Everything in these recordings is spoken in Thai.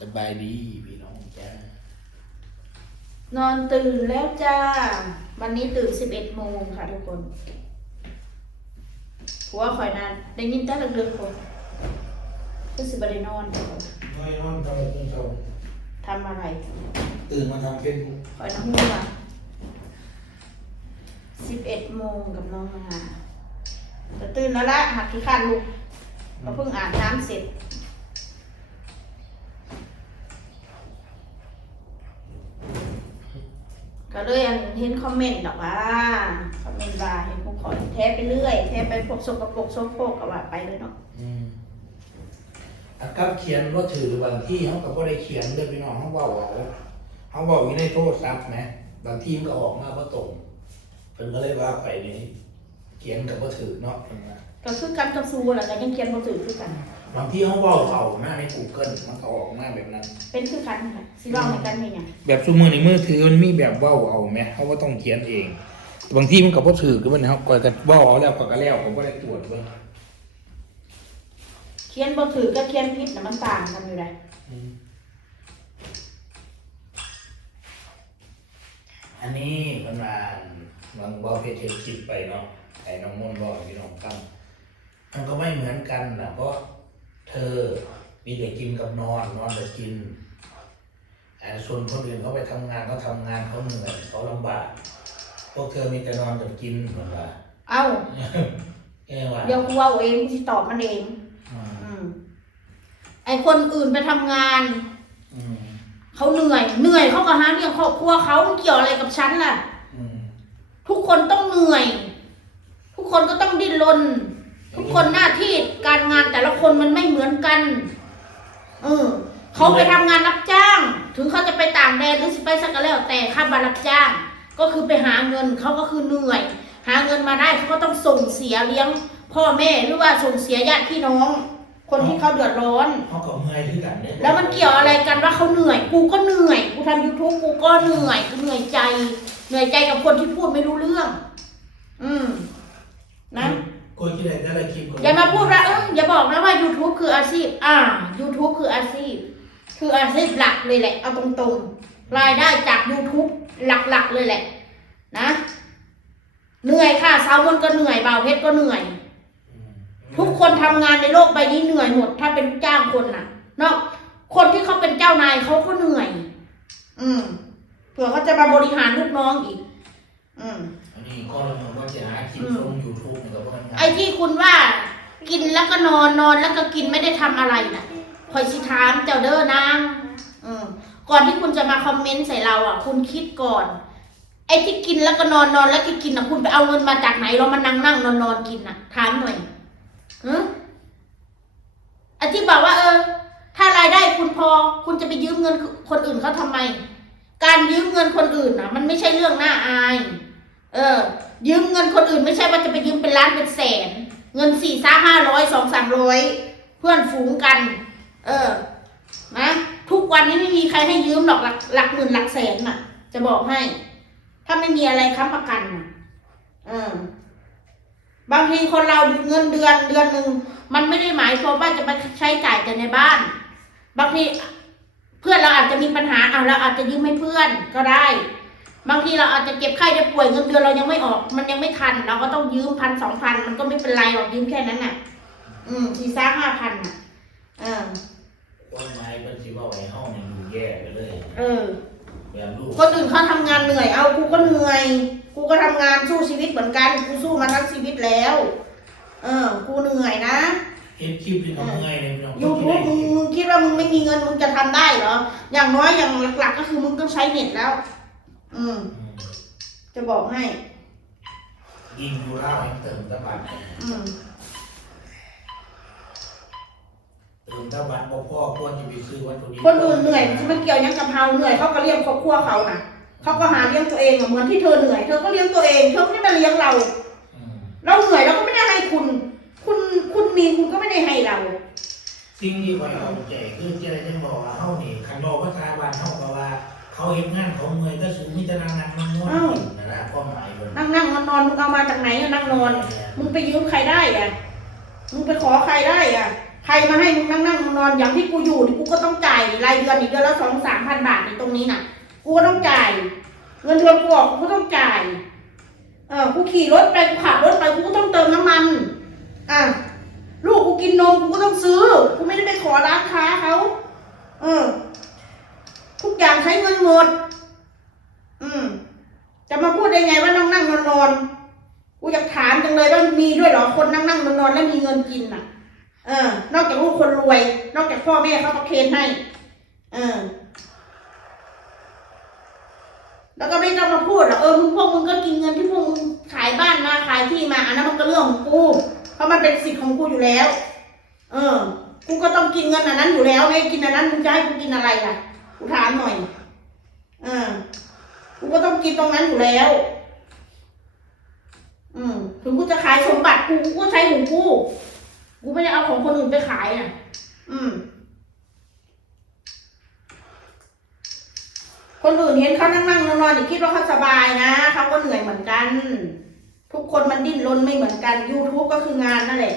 สบายดีพี่น้องจ้านอนตื่นแล้วจ้า วันนี้ตื่นสิบเอ็ดโมงค่ะทุกคนผัวคอยนานได้ยินแต่เรื่องคนก็สิบได้นอนน้อยนอนทำอะไรตอนเช้าทำอะไร ตื่นมาทำเฟซบุ๊กคอยน้ำหัวสิบเอ็ดโมงกับน้องมาแต่ตื่นแล้วละหักขี้ข้านลุกก็เพิ่งอาบน้ำเสร็จ ก็เลยอันเห็นคอมเมนต์ดอกว่าคอมเมนต์ว่าเห็นผู้ขอแท้ไปเรื่อยแท้ไปพวกสกปรกโซโครกก็ว่าไปเลยเนาะอืมอากับเขียนว่าถือบางที่เขาก็บ่ได้เขียนเลยพี่น้องเขาเว่าเอาเขาบอกอยู่ในโทรศัพท์นะบางทีมันก็ออกมาบ่ตรงเพิ่นก็เลยว่าไปนี่เขียนกับบ่ถือเนาะเพิ่นว่าก็คือกันกับซูแหละก็ยังเขียนบ่ถือคือกัน บางที่เขาเว้าเขาหน้าใน Google มันก็ออกมาแบบนั้น เป็นคือกันค่ะสิเล่าให้กันให้หยังแบบซุมือในมือถือมันมีแบบเว้าเอาไหมเขาว่าต้องเขียนเอง บางทีมันก็บ่ถือคือมันเขาก่อยก็เว้าเอาแล้วก็ก็แล้วผมก็ได้ตรวจเบิ่งเขียนบ่ถือกับเขียนผิดน่ะมันต่างกันอยู่ได้อันนี้มันมาบางบ่เพจเฮ็ดคลิปไปเนาะไอ้น้องมนต์บอกพี่น้องตั้งมันก็ไม่เหมือนกันนะเพราะ เธอ มีแต่กินกับนอน นอนแต่กินแต่ส่วนคนอื่นเขาไปทำงานเขาทำงานเขาเหนื่อยเขาลำบาก พวกเธอมีแต่นอนกับกินเหมือนว่าเอ้าแค่ว่าเดี๋ยวกูเว้าเองกูสิตอบมันเองอืมอืมไอคนอื่นไปทำงานอืมเขาเหนื่อย เหนื่อยเขาก็หาเลี้ยงครอบครัวเขามันเกี่ยวอะไรกับฉันล่ะอืมทุกคนต้องเหนื่อย ทุกคนก็ต้องดิ้นรน ทุกคนหน้าที่การงานแต่ละคนมันไม่เหมือนกัน เออเขาไปทำงานรับจ้าง ถึงเขาจะไปต่างแดนหรือสิไปสักก็แล้วแต่ค่าบารับจ้าง ก็คือไปหาเงินเขาก็คือเหนื่อย หาเงินมาได้เขาก็ต้องส่งเสียเลี้ยง พ่อแม่หรือว่าส่งเสียญาติพี่น้อง คนที่เขาเดือดร้อนเขาก็เมื่อยคือกันเนี่ยแล้วมันเกี่ยวอะไรกันว่าเขาเหนื่อย กูก็เหนื่อย กูทำยูทูบกูก็เหนื่อยกูเหนื่อยใจ เหนื่อยใจกับคนที่พูดไม่รู้เรื่อง อืมนะ กูจะได้ละคลิปก็อย่ามาพูดว่าเอออย่าบอกนะว่า YouTube คืออาชีพ อ่า YouTube คืออาชีพ คืออาชีพหลักเลยแหละ เอาตรงๆ รายได้จาก YouTube หลักๆเลยแหละ นะ เหนื่อยค่ะสาวมนก็เหนื่อยบ่าวเพชรก็เหนื่อย ทุกคนทำงานในโลกใบนี้เหนื่อยหมด ถ้าเป็นจ้างคนน่ะเนาะคนที่เขาเป็นเจ้านายเขาก็เหนื่อย อืมเผื่อเขาจะมาบริหารลูกน้องอีก อืม อันนี้ก็เราก็จะหาคลิปลงยูทูบเนี่ยก็บ่ทำงานไอ้ที่คุณว่ากินแล้วก็นอนนอนแล้วก็กินไม่ได้ทำอะไรน่ะคอยสิถามเจ้าเด้อนางอืมก่อนที่คุณจะมาคอมเมนต์ใส่เราอะ คุณคิดก่อน ไอ้ที่กินแล้วก็นอนนอนแล้วก็กินอะ คุณไปเอาเงินมาจากไหนเรามานั่งนั่งนอนนอนกินอะถามหน่อยฮะไอ้ที่บอกว่า เออ ถ้ารายได้คุณพอ คุณจะไปยืมเงินคนอื่นเขาทำไม การยืมเงินคนอื่นน่ะ มันไม่ใช่เรื่องน่าอาย เออ ยืมเงินคนอื่นไม่ใช่ว่าจะไปยืมเป็นล้านเป็นแสน เงินสี่ซ่าห้าร้อยสองสามร้อยเพื่อนฝูงกัน เออนะทุกวันนี้ไม่มีใครให้ยืมหรอกหลักหลักหมื่นหลักแสนน่ะ จะบอกให้ ถ้าไม่มีอะไรค้ำประกันน่ะเออบางทีคนเราเงินเดือนเดือนหนึ่งมันไม่ได้หมายความว่าจะไปใช้จ่ายแต่ในบ้าน บางทีเพื่อนเราอาจจะมีปัญหาเอาเราอาจจะยืมให้เพื่อนก็ได้ บางทีเราอาจจะเก็บไข้ได้ป่วยเงินเดือนเรายังไม่ออก มันยังไม่ทัน เราก็ต้องยืมพันสองพันมันก็ไม่เป็นไรหรอกยืมแค่นั้นน่ะ อืมสี่ซ่าห้าพันน่ะ เออคนไม้เป็นสิว่าไว้เฮาเนี่ยอยู่แย่ไปเลยเออ แบบลูกคนอื่นเขาทำงานเหนื่อย เอากูก็เหนื่อย กูก็ทำงานสู้ชีวิตเหมือนกัน กูสู้มาทั้งชีวินี่แล้ว เออ กูเหนื่อยนะ เห็นคลิปที่เขาเมื่อยเนี่ยพี่น้องยูทูบมึงมึงคิดว่ามึงไม่มีเงินมึงจะทำได้เหรอ อย่างน้อยอย่างหลักๆ ก็คือมึงต้องใช้เน็ตแล้ว อืมอืม จะบอกให้ ยิงดูเล่าให้เติมตะบัดอืม เติมตะบัดบ่พ่อควรจะไปซื้อวัตถุดิบคนอื่นเหนื่อยมันไม่เกี่ยวยังกับเฮาเหนื่อยเขาก็เลี้ยงครอบครัวเขาน่ะเขาก็หาเลี้ยงตัวเองอะเหมือนที่เธอเหนื่อย เธอก็เลี้ยงตัวเองเธอไม่ได้มาเลี้ยงเรา อืมเราเหนื่อยเราก็ไม่ได้ให้คุณ คุณคุณมีคุณก็ไม่ได้ให้เรา สิ่งที่คอยเอาใจคือจะได้จังบอกว่าเฮานี่คันบอกภาษาบ้านเฮาก็ว่า เขาเฮ็ดงานเขาเมื่อยแต่สูงมีแต่นางนั่งนั่งนอนกินนั่นแหละความหมายเพิ่นนั่งนั่งนอนนอนมึงเอามาจากไหนอะนั่งนอน มึงไปยืมใครได้อะมึงไปขอใครได้อะใครมาให้มึงนั่งนั่งนอนๆอย่างที่กูอยู่นี่กูก็ต้องจ่ายรายเดือนอีกเดือนละสองสามพันบาทในตรงนี้น่ะ กูก็ต้องจ่าย เงินเดือนกูออกกูก็ต้องจ่าย เออกูขี่รถไปกูขับรถไปกูก็ต้องเติมน้ำมัน อะลูกกูกินนมกูก็ต้องซื้อ กูไม่ได้ไปขอร้านค้าเขา เออ ทุกอย่างใช้เงินหมด อืม จะมาพูดได้ไงว่านั่งนั่งนอนนอนกูอยากถามจังเลยว่ามีด้วยเหรอคนนั่งนั่งนอนนอนแล้วมีเงินกินน่ะ เออ นอกจากลูกคนรวย นอกจากพ่อแม่เขาประเคนให้ เออ แล้วก็ไม่ต้องมาพูดหรอกเออมึงพวกมึงก็กินเงินที่พวกมึงขายบ้านมาขายที่มาอันนั้นมันก็เรื่องของกูเพราะมันเป็นสิทธิ์ของกูอยู่แล้ว เออ กูก็ต้องกินเงินอันนั้นอยู่แล้วไม่กินอันนั้นมึงจะให้กูกินอะไรล่ะ กูถามหน่อยเออกูก็ต้องกินตรงนั้นอยู่แล้ว อืมถึงกูจะขายสมบัติกูกูก็ใช้ของกูกูไม่ได้เอาของคนอื่นไปขายอะ อืม คนอื่นเห็นเขานั่งนั่งนอนนอนอย่าคิดว่าเขาสบายนะเขาก็เหนื่อยเหมือนกัน ทุกคนมันดิ้นรนไม่เหมือนกัน YouTube ก็คืองานนั่นแหละ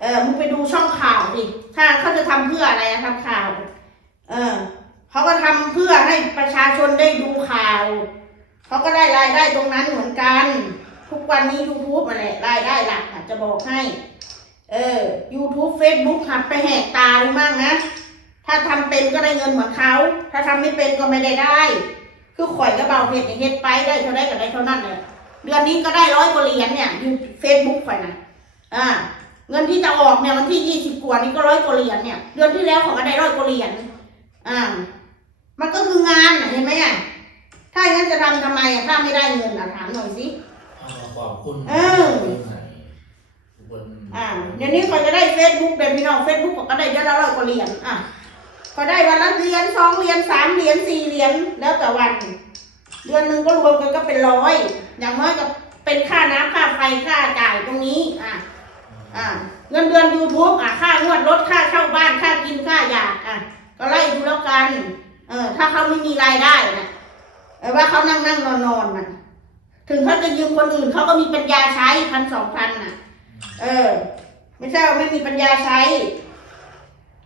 เออมึงไปดูช่องข่าวดิถ้าเขาจะทำเพื่ออะไรอะทำข่าว เออ เขาก็ทำเพื่อให้ประชาชนได้ดูข่าวเขาก็ได้รายได้ตรงนั้นเหมือนกัน ทุกวันนี้ YouTube มาแหละรายได้หลักอะจะบอกให้ เออ YouTube Facebook หัดไปแหกตาดูมั่งนะ ถ้าทำเป็นก็ได้เงินเหมือนเขา ถ้าทำไม่เป็นก็ไม่ได้ได้ คือข่อยก็เบาเพจเฮ็ดไปได้เท่าได้ก็ได้เท่านั้นเลยเดือนนี้ก็ได้ร้อยกว่าเหรียญเนี่ยอยู่เฟซบุ๊กข่อยนะอ่าเงินที่จะออกเนี่ยวันที่ยี่สิบกว่านี้ก็ร้อยกว่าเหรียญเนี่ย เดือนที่แล้วของก็ได้ร้อยกว่าเหรียญอ่า มันก็คืองานน่ะเห็นไหมอะถ้าอย่างนั้นจะทำทำไมอะถ้าไม่ได้เงินอะถามหน่อยสิ เอามาขอบคุณเออ บนอ่าเดี๋ยวนี้ข่อยจะได้เฟซบุ๊กเดี๋ยวพี่น้องเฟซบุ๊กก็ได้เดือนละร้อยกว่าเหรียญอะก็ได้วันละเหรียญสองเหรียญสามเหรียญสี่เหรียญแล้วแต่วัน เดือนหนึ่งก็รวมกันก็เป็นร้อยอย่างน้อยก็เป็นค่าน้ำค่าไฟค่าจ่ายตรงนี้อะอ่าเงินเดือนยูทูบอะค่างวดรถค่าเช่าบ้านค่ากินค่ายาอะก็ไล่ดูแล้วกัน เออ ถ้าเขาไม่มีรายได้นะเออว่าเขานั่งนั่งนอนนอนนะถึงเขาจะยืมคนอื่นเขาก็มีปัญญาใช้พันสองพันน่ะ เออ ไม่ใช่ว่าไม่มีปัญญาใช้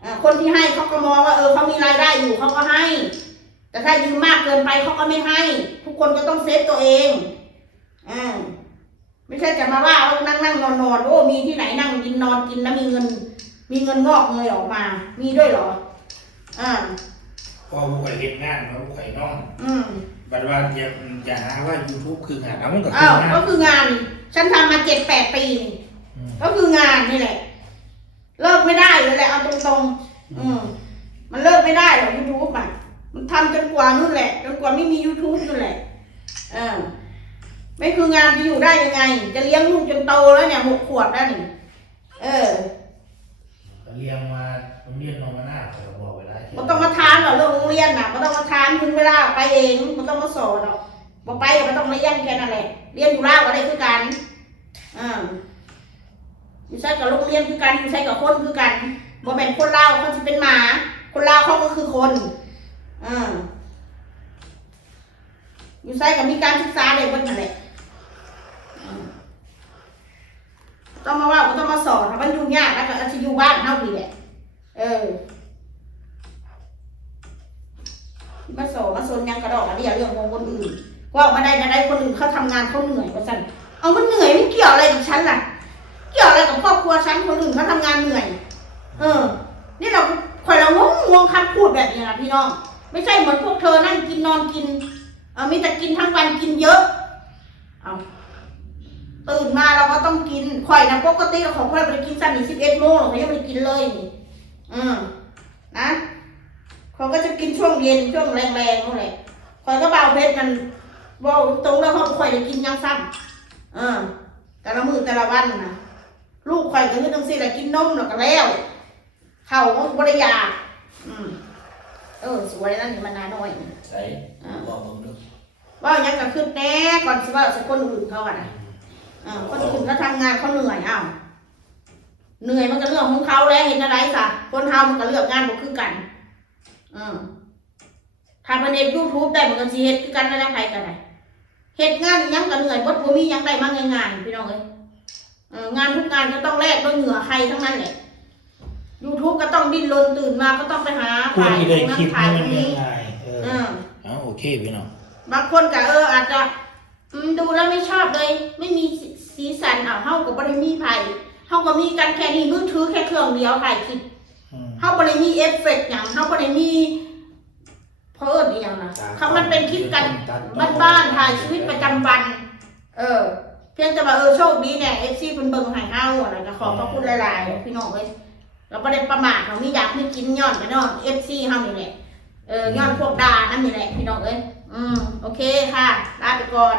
อ่าคนที่ให้เขาก็มองว่าเออเขามีรายได้อยู่เขาก็ให้ แต่ถ้ายืมมากเกินไปเขาก็ไม่ให้ ทุกคนก็ต้องเซฟตัวเองอ่าไม่ใช่จะมาว่าว่านั่งนั่งนอนนอนโอ้มีที่ไหนนั่งกินนอนกินแล้วมีเงิน มีเงินงอกเงยออกมา มีด้วยเหรออ่า พอผู้ข่อยเฮ็ดงานเขาผู้ข่อยนอนอืมบัดว่าอย่าอย่าหาว่า YouTube คืองานเอามันก็คือ้าวองานก็คืองานนี่ฉันทำมาเจ็ดแปดปีนี่อืม ก็คืองานนี่แหละ เลิกไม่ได้เลยแหละเอาตรงๆ อืมมันเลิกไม่ได้หรอกยูทูบอะมันทำจนกว่านู่นแหละ จนกว่าไม่มียูทูบนู่นแหละ เออ ไม่คืองานจะอยู่ได้ยังไง จะเลี้ยงลูกจนโตแล้วเนี่ยหกขวบแล้วนี่เออก็เรียงมาโรงเรียนนอมาหน้าเขาก็บอกเวลา มันต้องมาทานหรอกเรื่องโรงเรียนน่ะมันต้องมาทานถึงเวลาไปเองมันต้องมาสอนหรอกบอกไปก็ไม่ต้องมาเรียนแค่นั้นแหละเรียนอยู่ล่าวก็ได้คือกันอ่าอยู่ใช่กับโรงเรียนคือกันอยู่ใช่กับคนคือกันบ่แม่นคนลาวเขาจะเป็นหมา คนลาวเขาก็คือคนอ่าอยู่ใช่กับมีการศึกษาเลยมันนั่นแหละอ่าต้องมาว่าก็ต้องมาสอนถ้ามันยุ่งยากแล้วก็อาจจะอยู่บ้านเท่าดีแหละเออ มาสอ นยังกระดอกกระเดียเรื่องของคนอื่นว่าออกมาได้นะได้คนอื่นเขาทำงานเขาเหนื่อยกว่าฉันเอามันเหนื่อยไม่เกี่ยวอะไรกับฉันล่ะ เกี่ยวอะไรกับครอบครัวฉันคนอื่นเขาทำงานเหนื่อย เออ นี่เราคอยเรางงงงคำพูดแบบนี้นะพี่น้อง ไม่ใช่เหมือนพวกเธอนั่งกินนอนกินเออมีแต่กินทั้งวันกินเยอะ เอาตื่นมาเราก็ต้องกินข่อยนะปกติเราของข่อยไปกินสันนี่สิบเอ็ดโมงเราไม่ได้ไปกินเลยอืมนะ เขาก็จะกินช่วงเย็นช่วงแรงๆนั่นแหละคอยก็เบาเพชรมันบอกตรงแล้วเขาคอยจะกินยังซ้ำเออแต่ละมือแต่ละวันนะลูกคอยก็คือต้องสิแหละกินนมแล้วก็แล้วเข่าก็บริยากอืมเออสวยนั่นนี่มันนาน้อยนี่ใส่บอกมึงดูว่ายังก็คือแน่ก่อนสิว่าสักคนอื่นเขาอะนะอ่าคนอื่นเขาทำงานเขาเหนื่อยอ้าวเหนื่อยมันก็เรื่องของเขาแล้วเห็นอะไรสะคนเฮามันก็เลือกงานบ่คือกัน อืมถ้าประเด็นยูทูบได้มันก็สิเฮ็ดคือกันแล้วนะใครกันได้เฮ็ดงานอิหยังก็เหนื่อยบดบ่มีหยังได้มาง่ายๆพี่น้องเอ้ยเอองานทุกงานก็ต้องแลกด้วยเหงื่อใครทั้งนั้นแหละ YouTube ก็ต้องดิ้นรนตื่นมาก็ต้องไปหาควรถ่ายที่ได้ตรงนั้คิดนถ่ายให้ตมัรนงนี้ง่ายๆเอออืมเอาโอเคพี่น้องบางคนก็เอออาจจะอืมดูแล้วไม่ชอบเลย ไม่มีสีสีสันอะเฮาก็บ่ได้มีไผเฮาก็มีกันแค่นี้มือถือแค่เครื่องเดียวถ่ายคลิปอืม เฮาบ่ได้มีเอฟเฟกต์หยังเฮาบ่ได้มีเพราะเอิ้นอีหยังนะคำมันเป็นคลิปกันบ้านๆถ่ายชีวิตประจำวัน เออ เพียงแต่ว่าเออโชคดีเนี่ย FC เพิ่นเบิ่งให้เฮาอะนะก็ขอบพระคุณหลายๆพี่น้องเอ้ยเราบ่ได้ประมาทเรามีอยากมีกินย้อนพี่น้อง FC เฮานี่แหละเออย้อนพวกดานั่นนี่แหละพี่น้องเอ้ยอืมโอเคค่ะลาไปก่อน